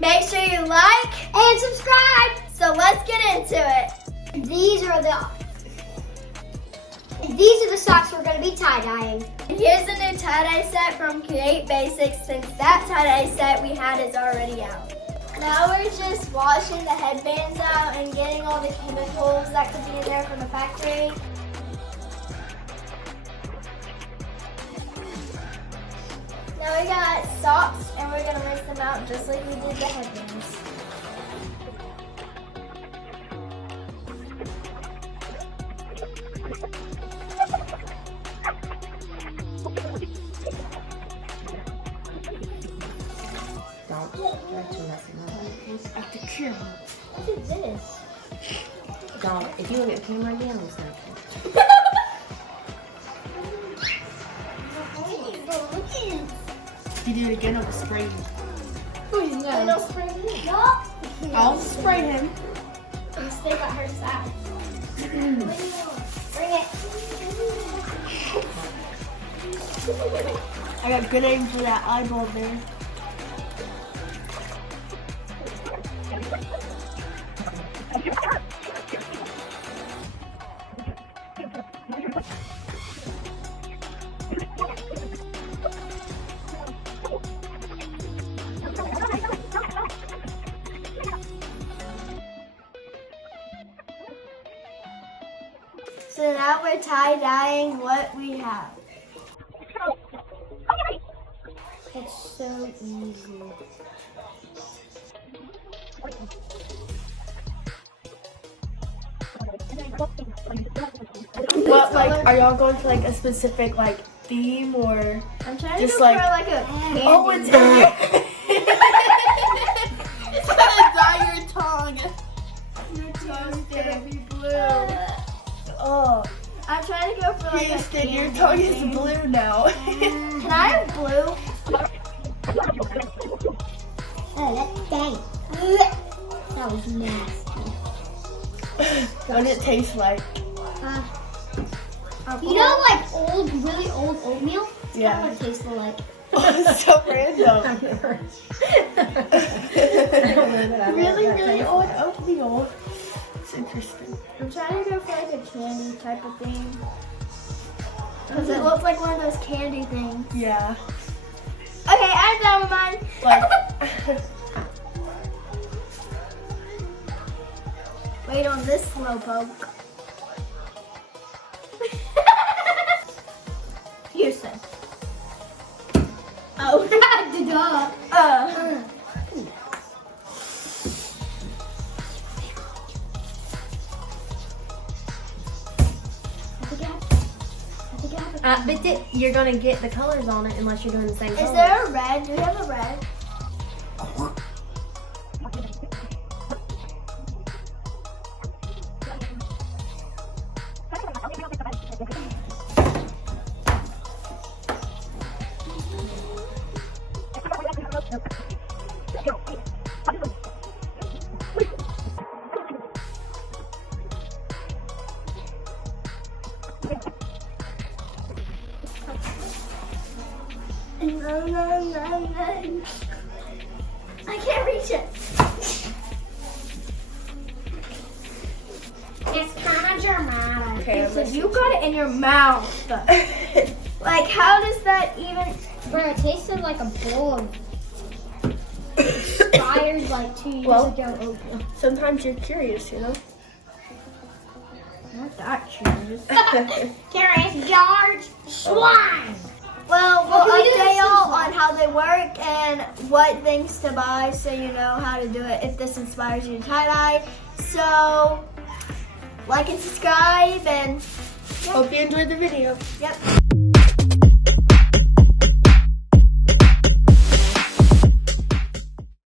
Make sure you like and subscribe. So let's get into it. These are the socks we're gonna be tie-dyeing. Here's a new tie-dye set from Create Basics since that tie-dye set we had is already out. Now we're just washing the headbands out and getting all the chemicals that could be in there from the factory. Now we got socks and we're gonna rinse them out just like we did the headbands. At the camera. What is this? Dog, if you look at the camera again, I'm snapping. If you do it again, I'll spray you. Please I no. don't spray me. No. I'll spray him. They got her side. Bring it. I got good aim for that eyeball there. So now we're tie-dyeing what we have. It's so easy. What, like, are y'all going for like a specific like theme or? I'm trying Just to go like- for like a candy. Oh, it's it's gonna dye your tongue. Your tongue's gonna be blue. Oh, I'm trying to go for like a Hughstin, candy. your tongue is blue now. Can I have blue? Oh, that's dang. That was nasty. What does it taste like? You know, like old, really old oatmeal? Yeah. That's what it tastes like. It's so random. really old oatmeal. It's interesting. I'm trying to go for like a candy type of thing. Because it looks like one of those candy things. Yeah. Okay, I'm done with mine. Like, Wait on this slowpoke. Hughstin. Oh. but you're gonna get the colors on it unless you're doing the same color. Is there a red? Do we have a red? No. I can't reach it. It's kind of dramatic. Okay, So you got it in your mouth. Like, how does that even? Bro, it tasted like a bowl of expired like 2 years Well- ago oatmeal. Sometimes you're curious, you know? Not that curious. Curious George Swine. Well, we'll can we do update this y'all sometime? on how they work and what things to buy so you know how to do it if this inspires you to tie-dye. So, like and subscribe and Hope you enjoyed the video. yep.